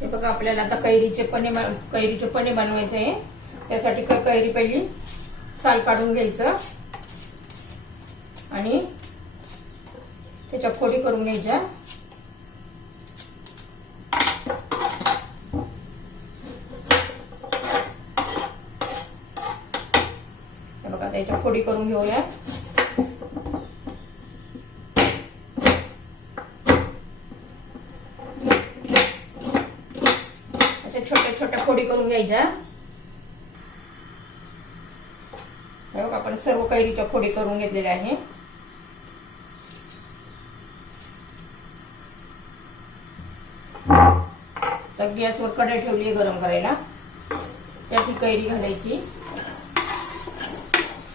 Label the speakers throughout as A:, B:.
A: हे बघा आपल्याला आता कैरीचे पणे कैरीचे पणे बनवायचे आहे. त्यासाठी क- कैरी पहिली साल काढून घ्यायचं. आणि त्याच्या फोडी करून घ्यायच्या. बघा त्याच्या फोडी करून घेऊया. अशा छोट्या छोट्या फोडी करून घ्यायच्या बघ बघा आपण सर्व कैरीच्या फोडी करून घेतलेल्या आहे तर गॅसवर कढई ठेवली आहे गरम करायला. त्याची कैरी घालायची.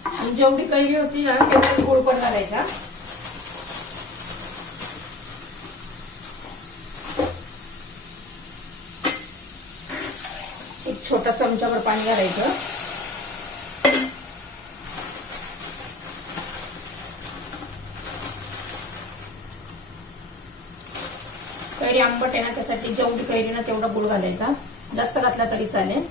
A: आणि जेवढी कैरी होती ना तेवढी गोड पण घालायचा. छोटा चमचाभर पाणी घालायचं. कैरी आंबट आहे ना त्यासाठी जेवढी कैरी ना तेवढा गुळ घालायचा. जास्त घातला तरी चालेल.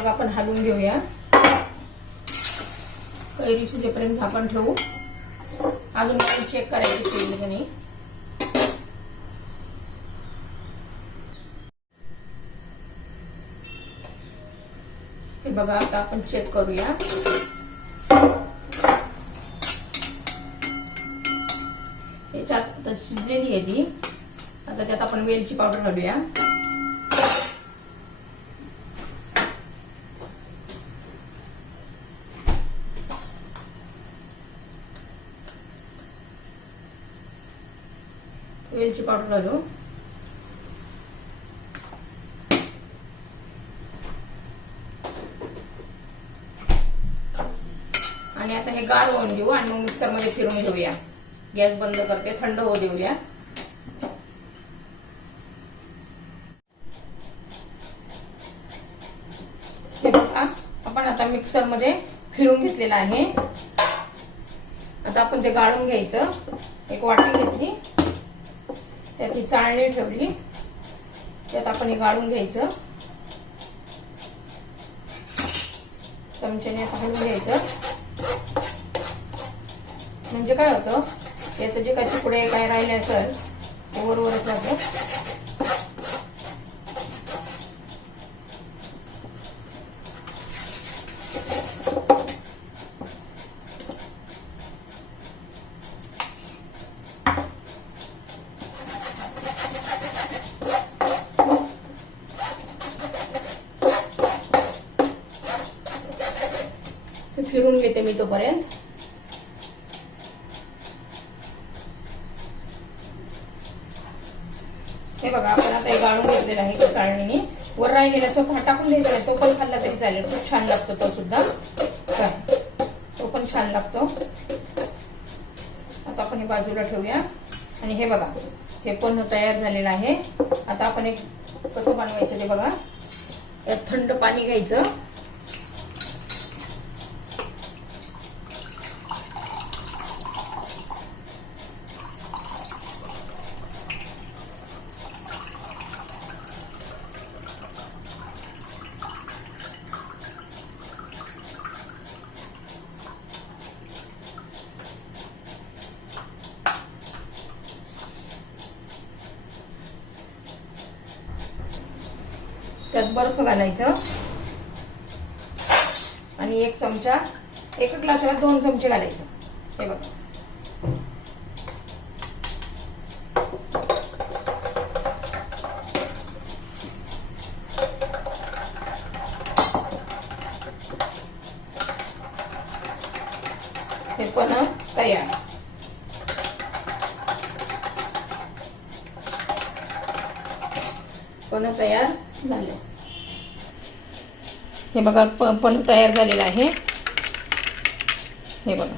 A: मग आपण हलवून घेऊया. कैरी शिजेपर्यंत झाकण ठेवू. अजून आपण चेक करायची शिजली की नाही. हे बघा आता आपण चेक करूया. याच्यात आता शिजलेली आहे ती. आता त्यात आपण वेलची पावडर घालूया. वेलची पावडर घालू आणि आता हे गार होऊन घेऊ आणि मग मिक्सरमध्ये फिरून घेऊया. गॅस बंद करते थंड होऊ देऊया. आपण आता मिक्सरमध्ये फिरून घेतलेलं आहे. आता आपण ते गाळून घ्यायचं. एक वाटी घेतली. त्यात चाळणी ठेवली. त्यात आपण हे गाळून घ्यायचं. चमच्याने असं हलवून घ्यायचं. म्हणजे काय होतं याचं जे काही तुकडे काय राहिले असेल ते वरवरच राहतं हे फिरून घेते मी तोपर्यंत. हे बघा आपण आता हे गाळून घेतलेलं आहे चाळणीने वर राहिलेला चोथा टाकून घ्यायचा तो पण खाल्ला तरी चालेल. खूप छान लागतो तो सुद्धा. तो पण छान लागतो. आता आपण हे बाजूला ठेवूया. आणि हे बघा हे पण तयार झालेलं आहे. आता आपण एक कसं बनवायचं ते बघा. यात थंड पाणी घ्यायचं. त्यात बर्फ घालायचं. आणि एक चमचा एका ग्लासाला दोन चमचे घालायचं. हे बघा. हे पण तयार. पण तयार झालं. हे बघा प पण तयार झालेलं आहे. हे बघा.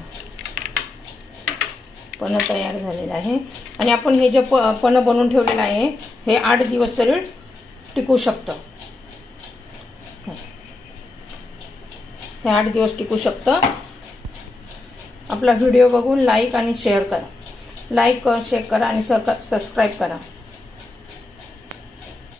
A: पण तयार झालेलं आहे. आणि आपण हे जे प पण बनवून ठेवलेलं आहे हे आठ दिवस तरी टिकू शकतं. हे. आठ दिवस टिकू शकतं. आपला व्हिडिओ बघून लाईक आणि शेअर करा. लाईक शेअर करा आणि सर सबस्क्राईब करा.